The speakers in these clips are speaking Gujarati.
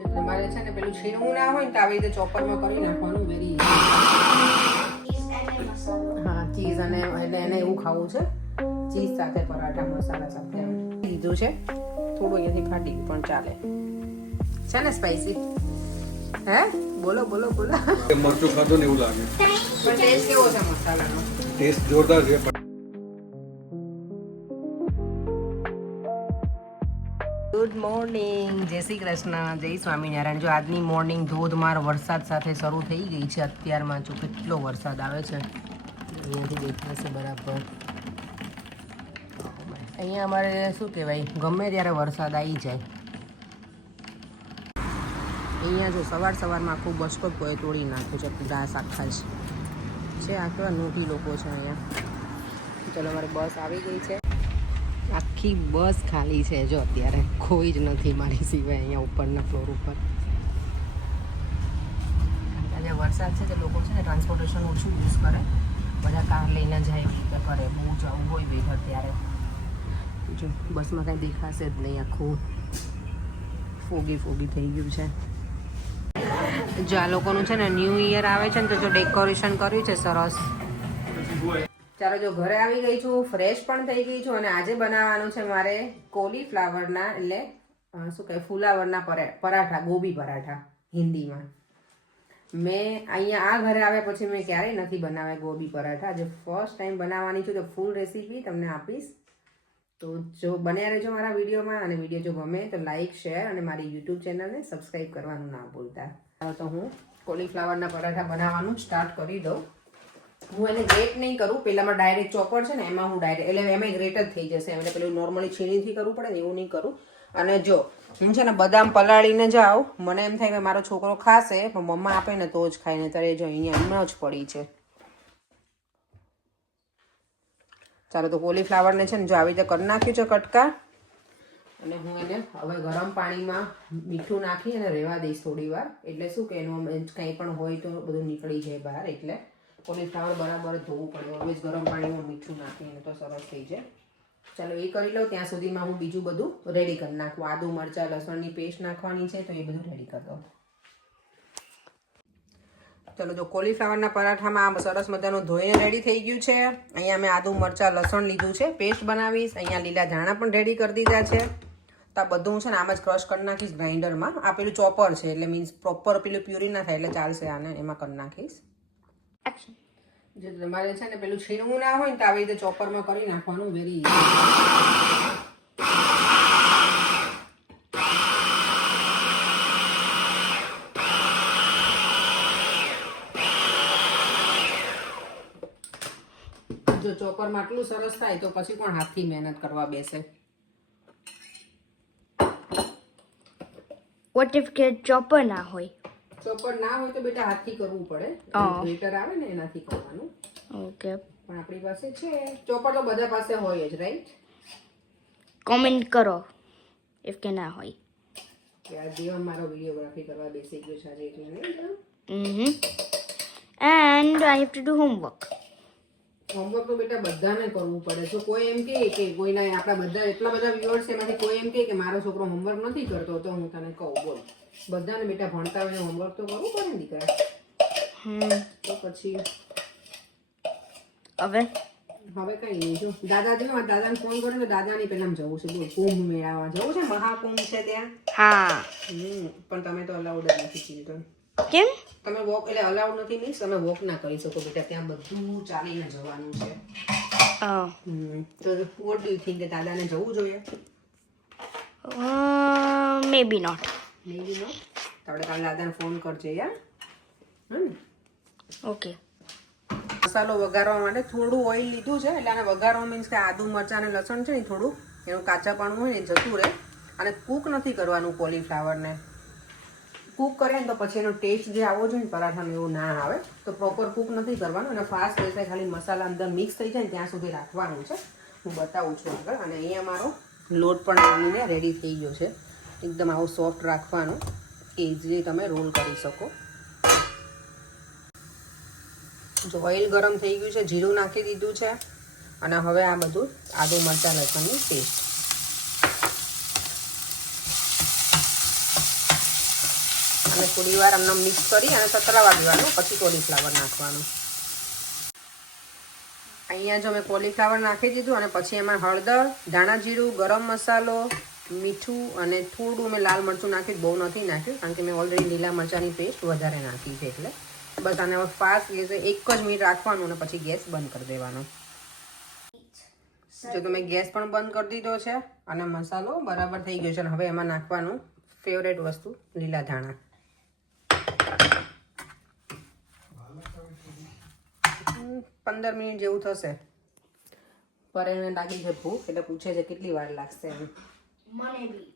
જો તમારે છે ને પેલું છીણવું ના હોય ને તો આવી રીતે ચોપરમાં કરી નાખવાનું વેરી હા ચીઝ અને એટલે એને એવું ખાવું છે ચીઝ સાથે પરાઠા મસાલા સાથે લીધું છે થોડું અહીંયાથી ફાટી ગયું પણ ચાલે છે ને સ્પાઈસી હે બોલો બોલો બોલો મરચું ખાધું ને એવું લાગે પણ ટેસ્ટ કેવો છે મસાલાનો ટેસ્ટ જોરદાર છે ગુડ મોર્નિંગ જય શ્રી કૃષ્ણ જય સ્વામિનારાયણ જો આજની મોર્નિંગ ધોધમાર વરસાદ સાથે શરૂ થઈ ગઈ છે અત્યારમાં જો કેટલો વરસાદ આવે છે અહીંયાથી દેખાશે બરાબર અહીંયા અમારે શું કહેવાય ગમે ત્યારે વરસાદ આવી જાય અહીંયા જો સવારમાં આખું બસ સ્ટોપ કોઈ તોડી નાખ્યું છે ઘાસ આખા છે આ કેવા નોટી લોકો છે અહીંયા ચલો અમારી બસ આવી ગઈ છે આખી બસ ખાલી છે જો અત્યારે કોઈ જ નથી મારી સિવાય અહીંયા ઉપરના ફ્લોર ઉપર આજે વરસાદ છે તો લોકો છે ને ટ્રાન્સપોર્ટેશન ઓછું યુઝ કરે બધા કાર લઈને જાય કે કરે બહુ જવું હોય વેધર ત્યારે જો બસમાં કાંઈ દેખાશે જ નહીં આખું ફોગી થઈ ગયું છે જો આ લોકોનું છે ને ન્યૂ યર આવે છે ને તો જો ડેકોરેશન કર્યું છે સરસ ચાલો જો ઘરે આવી ગઈ છું ફ્રેશ પણ થઈ ગઈ છું અને આજે બનાવવાનું છે મારે કોલીફ્લાવરના એટલે શું કહે ફુલાવરના પરાઠા ગોબી પરાઠા હિન્દીમાં મેં અહીંયા આ ઘરે આવ્યા પછી મેં ક્યારેય નથી બનાવ્યા ગોબી પરાઠા જે ફર્સ્ટ ટાઈમ બનાવવાની છું તો ફૂલ રેસીપી તમને આપીશ તો જો બન્યા રહેજો મારા વિડીયોમાં અને વિડીયો જો ગમે તો લાઇક શેર અને મારી યુટ્યુબ ચેનલને સબસ્ક્રાઈબ કરવાનું ના ભૂલતા તો હું કોલીફ્લાવરના પરાઠા બનાવવાનું સ્ટાર્ટ કરી દઉં હું એને ગ્રેટ નહીં કરું પેલામાં ડાયરેક્ટ ચોપર છે ને એમાં હું ડાયરેક્ટ એટલે એમાં ગ્રેટ જ થઈ જશે એટલે પેલું નોર્મલી છીણીથી કરવું પડે ને એવું નહીં કરું અને જો હું છે ને બદામ પલાળીને જાઉં મને એમ થાય કે મારો છોકરો ખાશે પણ મમ્મા આપે ને તો જ ખાય ને ત્યારે જો અહીંયા એમ જ પડી છે ચાલો તો કોલીફ્લાવરને છે ને જો આવી રીતે કરી નાખ્યું છે કટકા અને હું એને હવે ગરમ પાણીમાં મીઠું નાખી અને રહેવા દઈશ થોડી વાર એટલે શું કે એનું કંઈ પણ હોય તો બધું નીકળી જાય બહાર એટલે કોલીફ્લાવર બરાબર ધોવું પડે ઓલવેઝ ગરમ પાણીમાં મીઠું નાખીને તો સરસ થઈ જાય ચાલો એ કરી લઉં ત્યાં સુધીમાં હું બીજું બધું રેડી કરી નાખું આદુ મરચાં લસણની પેસ્ટ નાખવાની છે તો એ બધું રેડી કરી દઉં ચલો જો કોલીફ્લાવરના પરાઠામાં આ સરસ મજાનું ધોઈને રેડી થઈ ગયું છે અહીંયા મેં આદુ મરચાં લસણ લીધું છે પેસ્ટ બનાવીશ અહીંયા લીલા ધાણા પણ રેડી કરી દીધા છે તો આ બધું છે ને આમ જ ક્રશ કરી નાખીશ ગ્રાઇન્ડરમાં આ પેલું ચોપર છે એટલે મીન્સ પ્રોપર પેલું પ્યુરી ના થાય એટલે ચાલશે આને એમાં કરી નાખીશ જો તમારે છે ને પેલું છીણવું ના હોય ને તો આવી રીતે ચોપરમાં કરી નાખવાનું વેરી જો ચોપરમાં આટલું સરસ થાય તો પછી પણ હાથથી મહેનત કરવા બેસે What if કે ચોપર ના હોય ચોપર ના હોય તો બેટા હાથથી કરવું પડે ગ્રેટર આવે ને એનાથી કરવાનું ઓકે પણ આપણી પાસે છે ચોપર તો બધા પાસે હોય જ રાઈટ કોમેન્ટ કરો if કે ના હોય કે આ જીવન મારો વિડીયોગ્રાફી કરવા બેસી ગયો છે આજે એટલે નહીં and I have to do homework homework તો બેટા બધાને કરવું પડે જો કોઈ એમ કે કોઈના આપણા બધા એટલા બધા વ્યુઅર્સ એમાંથી કોઈ એમ કે મારો છોકરો હોમવર્ક નથી કરતો તો હું તને કહું બોલ બધાને બેટા ભણતા હોય હોમવર્ક તો કરવું પડે ને દીકરા તો પછી હવે કઈ નહીં જો દાદાને ફોન કર્યો તો દાદાની પેલા જવું છે બોલ કુંભ મેળામાં જવું છે મહાકુંભ છે ત્યાં હા પણ તમે તો અલાઉડ જ નથી કીધું કેમ તમે વોક એટલે અલાઉડ નથી મીન્સ તમે વોક ના કરી શકો બેટા ત્યાં બધું ચાલીને જવાનું છે તો વોટ ડુ યુ થિંક કે દાદાને જવું જોઈએ મેબી નોટ આપણે કાલે દાદાને ફોન કરજે યાર ઓકે મસાલો વઘારવા માટે થોડું ઓઇલ લીધું છે એટલે આને વઘારવા મીન્સ કે આદુ મરચાં અને લસણ છે ને થોડું એનું કાચાપણું હોય ને જતું રહે અને કૂક નથી કરવાનું કોલીફ્લાવરને કૂક કરે ને તો પછી એનો ટેસ્ટ જે આવવો જોઈએ ને પરાઠાનો એવું ના આવે તો પ્રોપર કૂક નથી કરવાનું અને ફાસ્ટ રહેશે ખાલી મસાલા અંદર મિક્સ થઈ જાય ને ત્યાં સુધી રાખવાનું છે હું બતાવું છું આગળ અને અહીંયા મારો લોટ પણ રોલીને રેડી થઈ ગયો છે એકદમ આવું સોફ્ટ રાખવાનું ઇઝીલી તમે રોલ કરી શકો જો ઓઇલ ગરમ થઈ ગયું છે જીરું નાખી દીધું છે અને હવે આ બધું આદુ મરચાં લસણની પેસ્ટ અને થોડી વાર આમને મિક્સ કરી અને સતરાવા દેવાનું, પછી કોલીફ્લાવર નાખવાનું. અહીંયા જો મેં કોલીફ્લાવર નાખી દીધું અને પછી એમાં હળદર, ધાણા જીરું, ગરમ મસાલો, મીઠું અને થોડું મેં લાલ મરચું નાખ્યું. બહુ નથી નાખ્યું કારણ કે મેં ઓલરેડી લીલા મરચાંની પેસ્ટ વધારે નાખી છે એટલે. બસ આને હવે ફાસ્ટ ગેસે 1 જ મિનિટ રાખવાનું અને પછી ગેસ બંધ કરી દેવાનો. જો તમે ગેસ પણ બંધ કરી દીધો છે અને મસાલો બરાબર થઈ ગયો છે. અને હવે એમાં નાખવાનું ફેવરેટ વસ્તુ લીલા ધાણા. પંદર મિનિટ જેવું થશે. પર એને લાગી છે ભૂખ એટલે પૂછે છે કેટલી વાર લાગશે એમ. મને બી.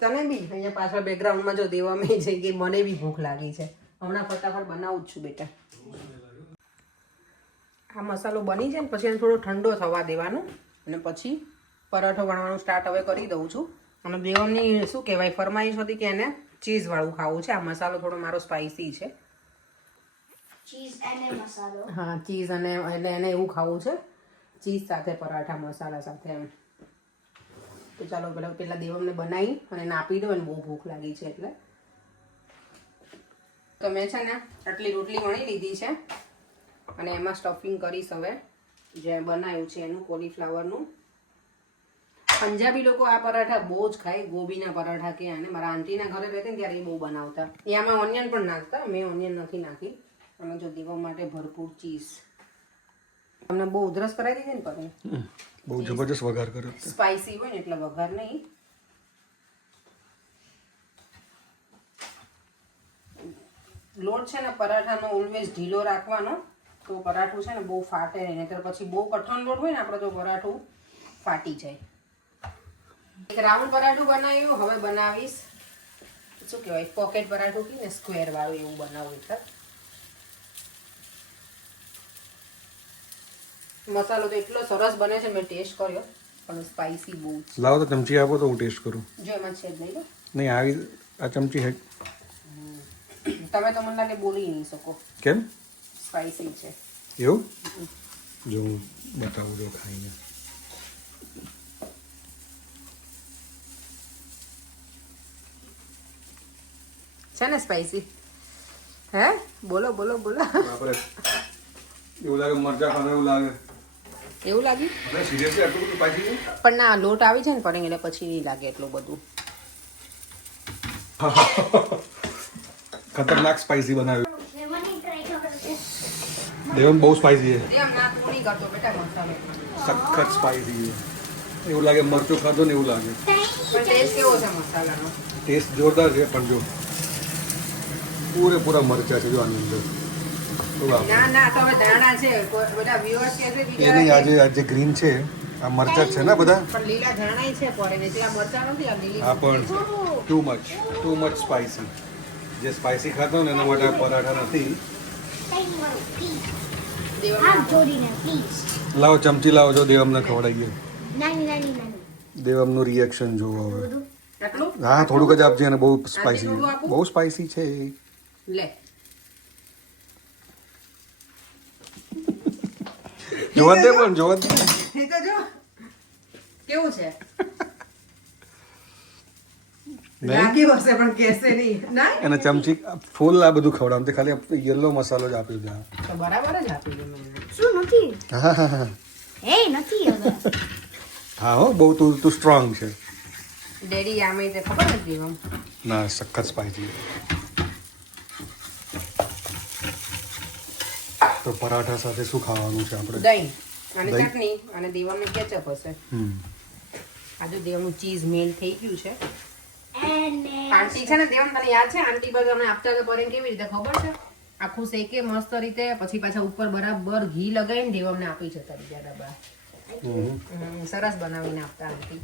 તને બી? અહીંયા પાછળ બેકગ્રાઉન્ડમાં જો દેવા મેં છે કે મને બી ભૂખ લાગી છે. હમણાં ફટાફટ બનાવું જ છું બેટા. આ મસાલો બની જાય ને પછી એને થોડો ઠંડો થવા દેવાનું અને પછી પરાઠો વણવાનું સ્ટાર્ટ હવે કરી દઉં છું. અને દેવની શું કહેવાય ફરમાઈશ હતી કે એને ચીઝવાળું ખાવું છે. આ મસાલો થોડો મારો સ્પાઇસી છે. ચીઝ અને મસાલો. હા, ચીઝ અને એટલે એને એવું ખાવું છે ચીઝ સાથે પરાઠા મસાલા સાથે એમ. તો ચાલો પેલા દેવમને બનાવી અને એને આપી દો. એને બહુ ભૂખ લાગી છે એટલે. તો મેં છે ને આટલી રોટલી વણી લીધી છે અને એમાં સ્ટફિંગ કરીશ હવે જે બનાવ્યું છે એનું કોલીફ્લાવરનું. પંજાબી લોકો આ પરાઠા બહુ જ ખાય. ગોબીના પરાઠા કે અને મારા આંટીના ઘરે રહેતી ને ત્યારે એ બહુ બનાવતા. એમાં ઓનિયન પણ નાખતા. મેં ઓનિયન નથી નાખી. અને જો દેવા માટે ભરપૂર ચીઝ. તમને બહુ ઉધરસ કરાવી દીધી ને પરે? બહુ જબરજસ્ત વઘાર કર્યો. સ્પાઇસી હોય ને એટલે વઘાર નહીં. લોટ છે ને પરાઠાનો ઓલવેઝ ઢીલો રાખવાનો તો પરાઠું છે ને બહુ ફાટે નહીં. નહીંતર પછી બહુ કઠણ લોટ હોય ને આપણે તો પરાઠું ફાટી જાય. એક રાઉન્ડ પરાઠું બનાવ્યું. હવે બનાવીશ શું કહેવાય પોકેટ પરાઠું કે ને સ્ક્વેર વાળું એવું બનાવું. એટલે મસાલો તો એટલો સરસ બને છે. મેં ટેસ્ટ કર્યો પણ સ્પાઇસી બહુ. લાવો તો ચમચી આપો તો હું ટેસ્ટ કરું. જો એમાં છે જ નહીં. નહીં આવી આ ચમચી હે. તમે તો મને લાગે બોલી નહીં શકો. કેમ? સ્પાઇસી છે એવું? જો હું બતાવું જો ખાઈને. છે ને સ્પાઇસી? હે બોલો બોલો બોલો. બાપરે એવું લાગે મરચા ખાને એવું લાગે. એવું લાગ્યું? અરે સિરિયસલી આટલું બધું પાછી છે? પણ ના લોટ આવી જાય ને પડે એટલે પછી નહીં લાગે એટલું બધું. ખતરનાક સ્પાઇસી બનાવ્યું. મને ટ્રાય ખબર છે. દેવન બહુ સ્પાઇસી છે. એમ ના તું નહીં કરતો બેટા મસાલો. સખત સ્પાઇસી છે. એવું લાગે મરચું ખાધું ને એવું લાગે. પણ ટેસ્ટ કેવો છે મસાલાનો? ટેસ્ટ જોરદાર છે પણ જો પૂરેપૂરા મરચા છે જો આની અંદર. ના ના તો હવે ધાણા છે. બધા વ્યુઅર્સ કહે છે એ બીજા નહીં આજે આજે ગ્રીન છે આ મરચા છે ને બધા. પણ લીલા ધાણા છે પડે ને ત્યાં મરચા નથી. આ લીલી આ પણ ટુ મચ સ્પાઇસી. જે સ્પાઇસી ખાતો ને એના માટે આ પરાઠા નથી. હાથ જોડીને પ્લીઝ. લાવો ચમચી લાવો જો દેવમને ખવડાવીએ. નાની નાની નાની. દેવમનું રિએક્શન જોવો હવે. આટલું હા થોડુંક જ આપજે અને બહુ સ્પાઇસી થોડું આપું? બહુ સ્પાઇસી છે. લે. જોવા દે પણ જોવા દે. એ તો જો કેવું છે. નહીં લાગી હશે પણ કેસે નહીં ના. એને ચમચી ફૂલ આ બધું ખવડાવવાનું તે ખાલી યલો મસાલો જ આપ્યો છે. તો બરાબર જ આપી દે મને. શું નથી? હા હા હા એ નથી હવે. હા હો બહુ તું સ્ટ્રોંગ છે. ડેડી આમે તે ખબર નથી એમ. ના સખત સ્પાઇસી. તો પરાઠા સાથે શું ખાવાનું છે આપણે? દહીં અને દહીં? ચટણી અને દેવાનું કેચઅપ હશે. આજે દેવનું ચીઝ મેલ્ટ થઈ ગયું છે. અને આંટી છે ને દેવન તને યાદ છે આંટી બધા અમને આપતા હતા પરે કેવી રીતે ખબર છે? આખું શેકે મસ્ત રીતે પછી પાછા ઉપર બરાબર ઘી લગાવીને દેવમને આપી જતા બીજા ડબ્બા. સરસ બનાવીને આપતા આંટી.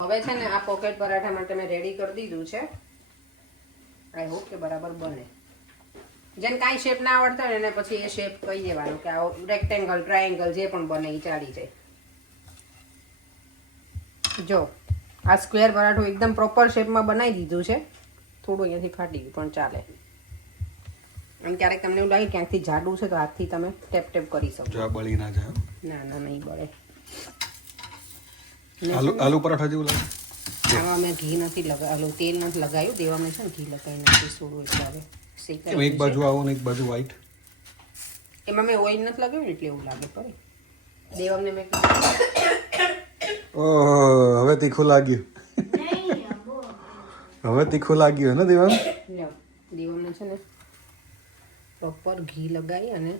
હવે છે ને આ પોકેટ પરાઠા માટે મેં રેડી કરી દીધું છે. આઈ હોપ કે બરાબર બને. જેને કાંઈ શેપ ના આવડતા હોય ને એને પછી એ શેપ કહી દેવાનું કે આવો રેક્ટેંગલ ટ્રાયેંગલ જે પણ બને એ ચાલી જાય. જો આ સ્ક્વેર પરાઠું એકદમ પ્રોપર શેપમાં બનાવી દીધું છે. થોડું અહીંયાથી ફાટી ગયું પણ ચાલે. અને ક્યારેક તમને એવું લાગે ક્યાંકથી જાડું છે તો હાથથી તમે ટેપ ટેપ કરી શકો. જો આ બળી ના જાય. ના ના નહીં બળે. આલુ પરાઠા જેવું લાગે. આમાં મેં ઘી નથી લગાવેલું, તેલ નથી લગાવ્યું. દેવામાં છે ને ઘી લગાવી નાખી થોડું એટલે હવે શેકાઈ એક બાજુ આવો ને એક બાજુ વ્હાઈટ. એમાં મેં ઓઇલ નથી લગાવ્યું ને એટલે એવું લાગે પડે. દેવામને મેં ઓહ, હવે તીખું લાગ્યું. હવે તીખું લાગ્યું ને દેવામ? દેવામને છે ને પ્રોપર ઘી લગાવી અને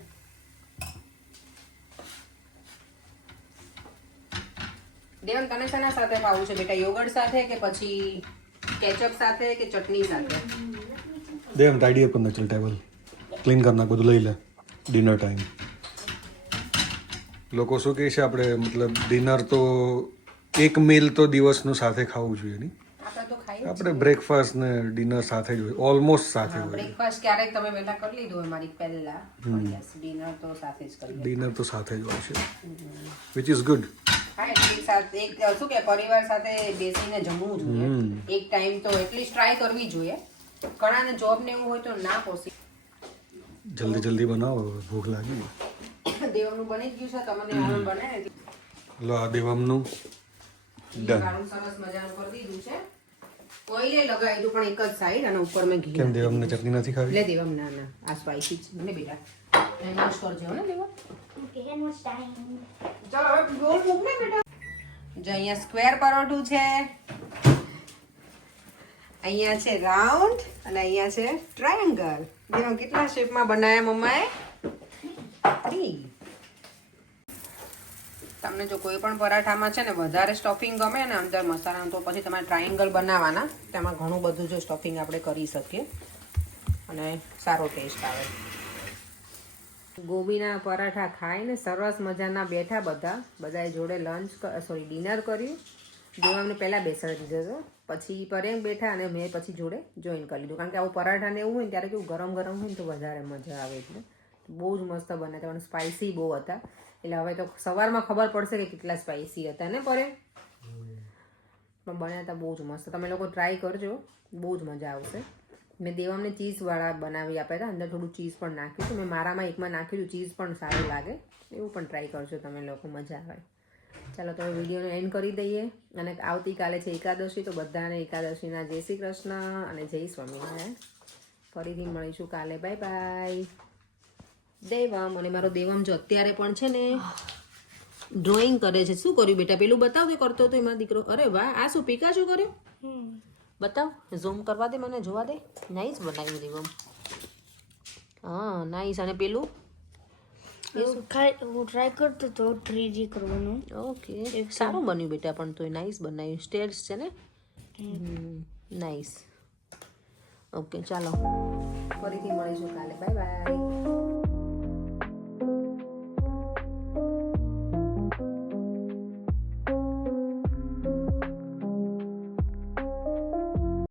દેવન તને શેના સાથે ખાવું છે બેટા? યોગર્ટ સાથે કે પછી કેચઅપ સાથે કે ચટણી સાથે? દેવમ ટાઈડી અપ કરना चल टेबल ક્લીન કર નાખ, બધું લઈ લે. Dinner time. લોકો શું કહે છે આપણે મતલબ ડિનર તો એક મીલ તો દિવસનું સાથે ખાવું જોઈએ નહીં? આપણે તો ખાઈએ આપણે બ્રેકફાસ્ટ ને ડિનર સાથે જ હોય, ઓલમોસ્ટ સાથે હોય. બ્રેકફાસ્ટ ક્યારેક તમે વહેલા કરી લીધું હોય મારી પહેલા, યસ ડિનર તો સાથે જ કરીએ. ડિનર તો સાથે જ હોય છે, વિચ ઇઝ ગુડ. હા એટલી સાથે એક શું કે પરિવાર સાથે બેસીને જમવું જોઈએ. એક ટાઈમ તો એટલીસ્ટ ટ્રાય કરવી જોઈએ. ઘણાને જોબ ને એવું હોય તો ના પોસી. જલ્દી જલ્દી બનાવો, ભૂખ લાગી. દેવમનું બની જ ગયું છે, તમને આનંદ બને ને લો આ દેવમનું ડન. કાળું સરસ મજાનું કરી દીધું છે. ઓઇલે લગાવી દીધું પણ એક જ સાઈડ અને ઉપર મેં ઘી. કેમ દેવમને ચટણી નથી ખાવી? લે દેવમ ના ના આ સ્પાઈસી છે ને બેટા. હેન્ડવોશ કરજો ને દેવમ. ચાલો હવે ગોળ મૂક ને બેટા. જો અહીંયા સ્ક્વેર પરોઠું છે, અહીંયા છે રાઉન્ડ અને અહીંયા છે ટ્રાયેંગલ. દેવમ કેટલા શેપમાં બનાવ્યા મમ્માએ? 3. તમને જો કોઈ પણ પરાઠામાં છે ને વધારે સ્ટફિંગ ગમે ને અંદર મસાલા, તો પછી તમારે ટ્રાયેંગલ બનાવવાના. તેમાં ઘણું બધું જો સ્ટફિંગ આપણે કરી શકીએ અને સારો ટેસ્ટ આવે. ગોબીના પરાઠા ખાઈને સરસ મજાના બેઠા બધાએ જોડે ડિનર કર્યું. દેવામને પહેલાં બેસાડી દીધો હતો, પછી પરેંગ બેઠા અને મેં પછી જોડે જોઈન કરી લીધું. કારણ કે આવું પરાઠા ને એવું હોય ને ત્યારે કેવું ગરમ ગરમ હોય ને તો વધારે મજા આવે. એટલે બહુ જ મસ્ત બને હતા, પણ સ્પાઇસી બહુ હતા. એટલે હવે તો સવારમાં ખબર પડશે કે કેટલા સ્પાઇસી હતા ને પરેંગ. પણ બન્યા હતા બહુ જ મસ્ત. તમે લોકો ટ્રાય કરજો, બહુ જ મજા આવશે. મેં દેવામને ચીઝવાળા બનાવી આપ્યા હતા, અંદર થોડું ચીઝ પણ નાખ્યું હતું. મેં મારામાં એકમાં નાખ્યું ચીઝ પણ સારું લાગે, એવું પણ ટ્રાય કરજો તમે લોકો, મજા આવે. ચાલો તો વિડીયોને એન્ડ કરી દઈએ. અને આવતીકાલે છે એકાદશી, તો બધાને એકાદશીના જય શ્રી કૃષ્ણ અને જય સ્વામિનારાયણ. ફરીથી મળીશું કાલે. Bye bye. દેવમ અને મારો દેવમ જો અત્યારે પણ છે ને ડ્રોઈંગ કરે છે. શું કર્યું બેટા? પેલું બતાવ તે કરતો હતો એમાં દીકરો. અરે વાહ, આ શું પિકાચુ કર્યું? બતાવ, ઝૂમ કરવા દે, મને જોવા દે. નાઈસ બનાવ્યું દેવમ. હા નાઈસ. અને પેલું હું ટ્રાય કરતો તો 3D કરવાનું. ઓકે સારું બન્યું બેટા, પણ તોય નાઈસ બનાવ્યું. સ્ટેર્સ છે ને, નાઈસ. ઓકે ચાલો ફરીથી મળીશું કાલે. Bye bye.